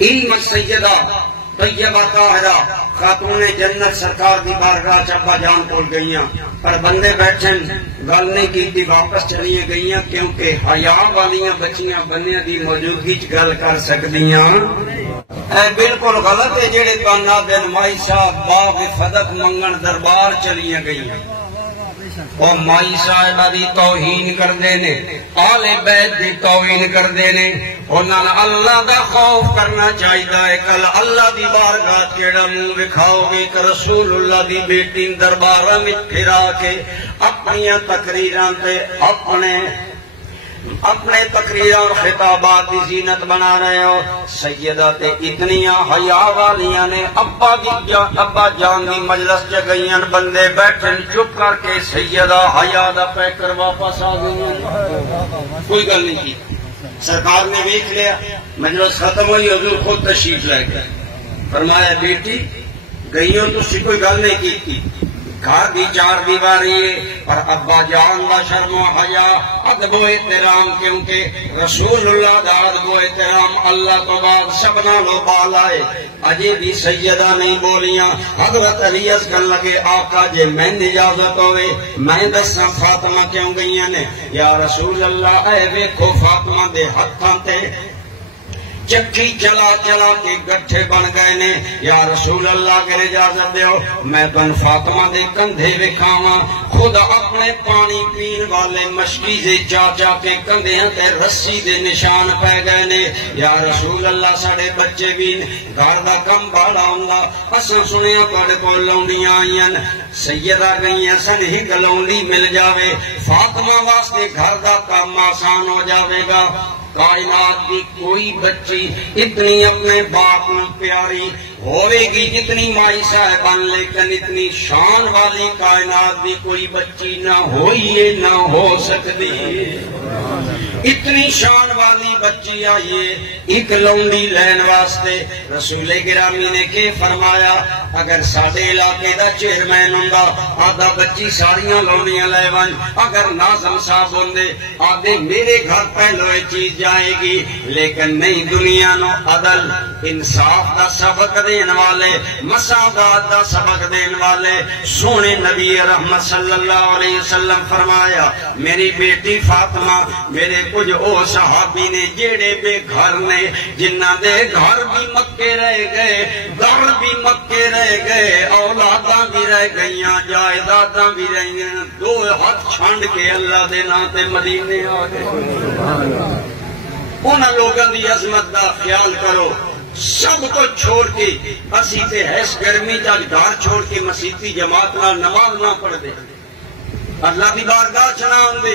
سیدہ طیبہ طاہرہ خاتون جنت سرکار دی بارگاہ چبا جان کول گئیاں، پر بندے بیٹھن گل نہیں کی واپس چلی گئیاں، کیونکہ حیا والیاں بچیاں بندیاں دی موجودگی چ گل کر سکدیاں اے بالکل غلط ہے جڑے توانا دن مائی صاحب باغ فدق منگن دربار چلی گئیاں اور مائی صاحبہ دی توہین کردے نے، آل بیت دی توہین کردے نے، انہاں اللہ دا خوف کرنا چاہیے۔ کل اللہ دی بارگاہ کیڑا منہ وکھاؤ گے کہ رسول اللہ دی بیٹی درباراں وچ پھرا کے اپنیاں تقریراں تے اپنے تقریراں اور خطابات دی زینت بنا رہے ہو۔ سیدہ تے اتنیاں حیا والیاں نے ابا جان دی مجلس چ گئیاں، بندے بیٹھن چپ کر کے سیدہ حیا دا پیکر واپس آ گئیاں، کوئی گل نہیں کی۔ سرکار نے دیکھ لیا، مجلس ختم ہوئی، حضور خود تشریف لے گئے، فرمایا بیٹی گئیوں تسی کوئی گل نہیں کی تھی، گھر دی چار دیواری ہے، پر ابا جان دا شرم و حیا ادب و احترام، کیونکہ رسول اللہ دا ادب و احترام اللہ تو بعد سب نالوں بالا ہے۔ اجے بھی سیدہ نہیں بولیاں، حضرت علی اس کن لگے آقا جے میں اجازت ہوئے میں دساں فاطمہ کیوں گئیاں نے؟ یا رسول اللہ اے ویکھو فاطمہ دے ہتھاں تے چکی چلا چلا کے گٹھے بن گئے نے، یا رسول اللہ کے اجازت دیو میں تن فاطمہ دے کندھے وکھاواں، خود اپنے پانی پین والے مشکی دے چاچا کے کندھیاں تے رسی دے نشان پہ گئے نے، یا رسول اللہ ساڑے بچے بھی گھر دا کم بالا ہوندا، اساں سنیا تواڈے کول لونڈیاں آئیاں، سیدہ گئیاں سن ہی لونڈی مل جاوے فاطمہ واسطے گھر دا کام آسان ہو جاوے گا۔ کائنات کی کوئی بچی اتنی اپنے باپ میں پیاری ہوئے گی جتنی مائی صاحبہ، لیکن اتنی شان والی کائنات کی کوئی بچی نہ ہوئی ہے نہ ہو سکتی۔ اتنی شان والی بچی آئیے ایک لونڈی لین واسطے، رسول گرامی نے کہ فرمایا اگر ساڑھے علاقے دا چیئرمین ہوندا آدھا بچی ساریاں لونڈیاں لے ون، اگر ناظم صاحب ہوندے آدھے میرے گھر پہلو یہ چیز جائے گی، لیکن نہیں دنیا نو عدل انصاف دا سبق دین والے، مساوات دا سبق دین والے سونے نبی رحمت صلی اللہ علیہ وسلم فرمایا میری بیٹی فاطمہ میرے کچھ او صحابی نے جیڑے بے گھر نے، جنہ دے گھر بھی مکے رہ گئے، در بھی مکے رہ گئے، اولاداں بھی رہ گئیاں، جائیداداں بھی رہ گئیاں، دو ہاتھ چھانڈ کے اللہ دے ناتے مدینے آ گئے۔ انہاں لوگوں دی عظمت دا خیال کرو، سب کو چھوڑ کے اسی تے ایس گرمی جب گھر چھوڑ کے مسیحی جماعت نہ نماز نہ پڑھ دے، اللہ دی بارگاہ چنا آندے،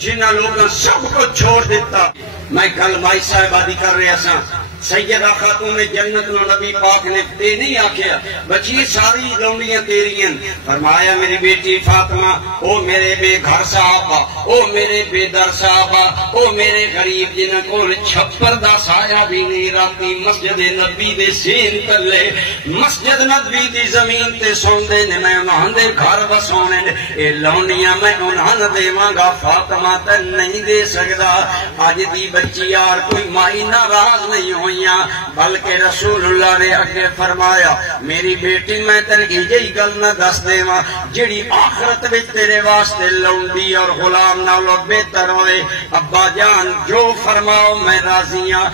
جنہ لوگوں سب کو چھوڑ دیتا۔ میں کل مائی صاحبہ دی کر رہا سا، سیدہ خاتون جنت نو نبی پاک نے تے نہیں آکھیا بچی ساری لونڈیاں تیریاں، فرمایا میری بیٹی فاطمہ او میرے بے گھر صحابہ، او میرے بے در صحابہ، او میرے غریب جنہ کول چھپر دا سایہ بھی نہیں، راتی مسجد نبی دے سین تلے مسجد نبی دی زمین تے سوندے نے، میں انہاں دے گھر بسونے نے، اے لونڈیاں میں انہاں دیواں گا فاطمہ تے نہیں دے سکدا۔ اج دی بچی یار کوئی مائی ناراض نہیں ہوئی، بلکہ رسول اللہ نے اگے فرمایا میری بیٹی میں تن یہی گل نہ دس دیواں جڑی آخرت وچ تیرے واسطے لونڈی اور غلام نالوں بہتر ہوئے۔ ابا جان جو فرماؤ میں راضی ہاں،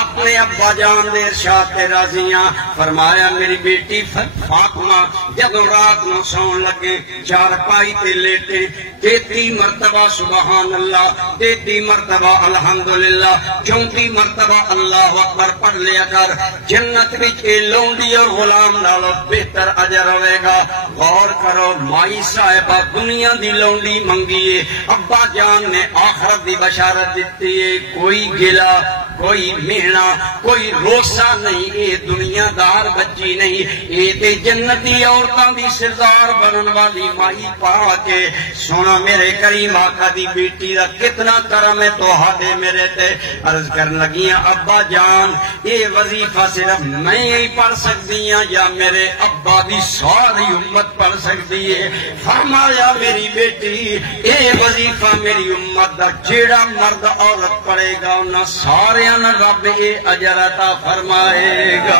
اپنے ابا جان دے ارشاد تے راضی ہاں۔ فرمایا میری بیٹی فاطمہ جدوں رات نو سون لگے چارپائی تے لیٹے 33 مرتبہ سبحان اللہ، 33 مرتبہ الحمدللہ، 34 مرتبہ اللہ اکبر پڑھ لیا کر، جنت وچ اے لونڈی اور غلام نالوں بہتر اجر ہوئے گا۔ غور کرو مائی صاحبہ دنیا دی لونڈی منگیے، ابا جان نے آخرت دی بشارت دیتی ہے، کوئی گلا کوئی مہنا کوئی روسا نہیں، اے دنیا دا سردار بچی نہیں، یہ تے جنتی عورتاں دی سردار بنن والی مائی پا کے سونا میرے کریم آقا دی بیٹی دا کتنا کرم ہے تہاڈے میرے تے۔ عرض کرن لگیاں ابا جان یہ وظیفہ صرف میں ہی پڑھ سکتی ہوں یا میرے ابا دی ساری امت پڑھ سکتی ہے؟ فرمایا میری بیٹی یہ وظیفہ میری امت دا جیڑا مرد عورت پڑھے گا انہاں سارے رب یہ اجر عطا فرمائے گا۔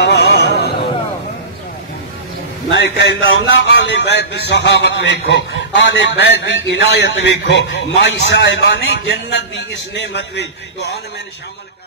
میں کہنا ہوں نا آل بیت کی صحابت ویکھو، آل بیت کی عنایت ویکھو، مائی صاحبہ نے جنت دی اس نعمت میں تو آن میں نے شامل